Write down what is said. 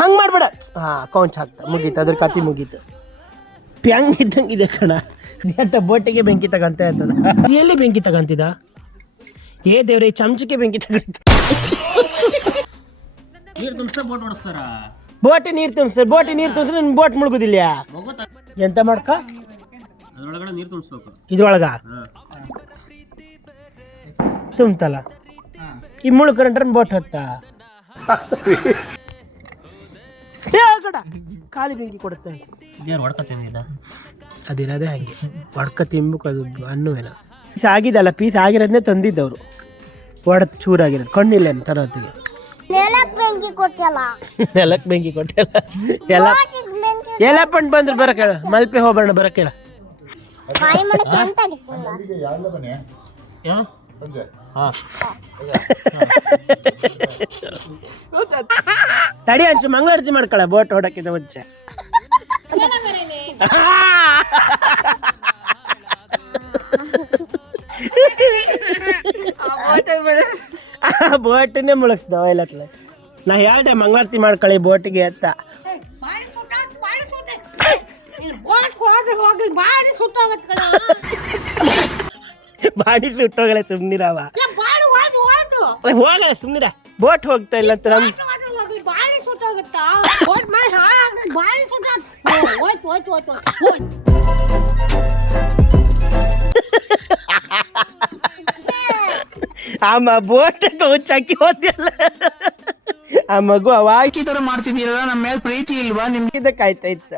ಹಂಗೆ ಮಾಡ್ಬೇಡ. ಕೌಂಚ್ ಹಾಕ್ತಾ ಮುಗೀತು, ಅದ್ರ ಕತಿ ಮುಗೀತು. ಪ್ಯಾಂಗ್ ಇದ್ದಂಗಿದೆ ಕಣ ಅಂತ ಬೋಟಿಗೆ ಬೆಂಕಿ ತಗಂತ ಇರ್ತದ. ಎಲ್ಲಿ ಬೆಂಕಿ ತಗಂತಿದ? ಏ ದೇವ್ರೆ, ಚಮಚಕ್ಕೆ ಬೆಂಕಿ ತಗಂತ. ಬೋಟಿ ನೀರು ತುಂಬಿಸ್ತಾರೆ. ಬೋಟಿ ನೀರು ತುಂಬಿಸ್ರೆ ನಿನ್ ಬೋಟ್ ಮುಳುಗುದಿಲ್ಲ. ಎಂತ ಮಾಡ್ಕ ಇದ್ರೊಳಗ ತುಂಬ್ತಲ್ಲ, ಈ ಮುಳುಕಂಡ್ರೆ ಬೋಟ್ ಹೊತ್ತ ಖಾಲಿ ಬೆಂಕಿ ಕೊಡುತ್ತೆ. ಅದಿರೋದೇ ಹಂಗೆ ಒಡ್ಕ ತಿನ್ಬೇಕು. ಅದು ಅನ್ನುವೇನ ಪೀಸ್ ಆಗಿದಲ್ಲ, ಪೀಸ್ ಆಗಿರೋದನ್ನೇ ತಂದಿದ್ದವರು. ಒಡದ್ ಚೂರಾಗಿರೋದು ಕಣ್ಣಿಲ್ಲ ತರೋತ್ತಿಗೆ. ನೆಲಕ್ಕೆ ಬೆಂಕಿ ಕೊಟ್ಟಲ್ಲ. ಎಲ್ಲ ಪಂಡ್ ಬಂದ್ರೆ ಬರಕೇಳ, ಮಲ್ಪೆ ಹೋಗೋಣ ಬರಕೇಳ. ತಡಿ ಅಂಚು ಮಂಗಳಾರತಿ ಮಾಡ್ಕೊಳ ಬೋಟ್ ಹೊಡಕ್ಕಿಂತ ಮುಂಚೆ. ಬೋಟನ್ನೇ ಮುಳುಗಿಸ್ದವ ಎಲ್ಲತ್ಲ. ನಾ ಹೇಳ್ದೆ ಮಂಗಳಾರತಿ ಮಾಡ್ಕೊಳ್ಳಿ ಬೋಟಿಗೆ ಅಂತ. ಬಾಡಿ ಸುಟ್ಟೋಗಲ್ಲ, ಸುಮ್ನಿರವ. ಹೋಗಲ್ಲ ಸುಮ್ನಿರ, ಬೋಟ್ ಹೋಗ್ತಾ ಇಲ್ಲ ಅಂತ ನಮ್ ಆಮ ಬೋಟ್ ಕೌಚಾಕಿ ಹೋದ್ಯಲ್ಲ. ಆ ಮಗು ಅವಾಗ ಈ ತರ ಮಾಡ್ತಿದ್ದೀರಲ್ಲ, ನಮ್ಮ ಮೇಲೆ ಪ್ರೀತಿ ಇಲ್ವಾ ನಿಮ್ಗೆ? ಇದಕ್ಕಾಯ್ತಾ ಇತ್ತ.